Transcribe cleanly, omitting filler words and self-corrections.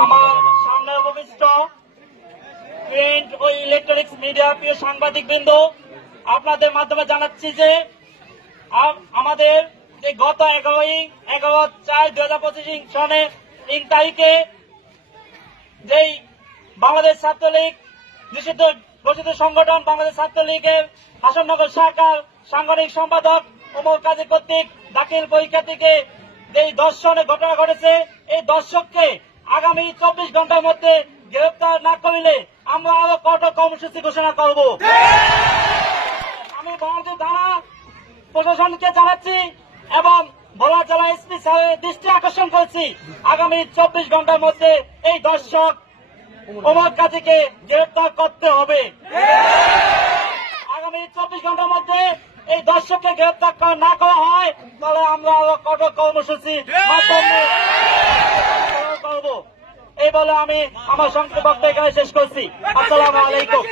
আমার সামনে উপবিষ্ট প্রিন্ট ও ইলেকট্রনিক্স মিডিয়া প্রিয় সাংবাদিক বৃন্দ, আপনাদের মাধ্যমে জানাচ্ছি যে আমাদের যে গত 11/4/2025 সনে 3 তারিখে যেই বাংলাদেশ ছাত্রলীগ নিষিদ্ধ ঘোষিত সংগঠন বাংলাদেশ ছাত্রলীগের হাসননগর শাখার সাংগঠনিক সম্পাদক ওমর কাজী কর্তৃক দাখিল পরীক্ষার্থীকে যেই ধর্ষণের ঘটনা ঘটেছে, এই ধর্ষককে আগামী 24 ঘন্টার মধ্যে গ্রেফতার না করিলে আমরা আরো কঠোর কর্মসূচি ঘোষণা করব। আমি বাংলাদেশ থানা প্রশাসনকে জানাচ্ছি এবং ভোলা জেলা এসপি স্যারের দৃষ্টি আকর্ষণ করছি, আগামী 24 ঘন্টার মধ্যে এই ধর্ষক ওমর কাজীকে গ্রেফতার করতে হবে। আগামী 24 ঘন্টার মধ্যে এই দর্শককে গ্রেফতার না করা হয় তাহলে আমরা আরো কঠোর কর্মসূচি করব। এই বলে আমি আমার সংক্ষিপ্ত বক্তব্য এখানে শেষ করছি। আসসালামু আলাইকুম।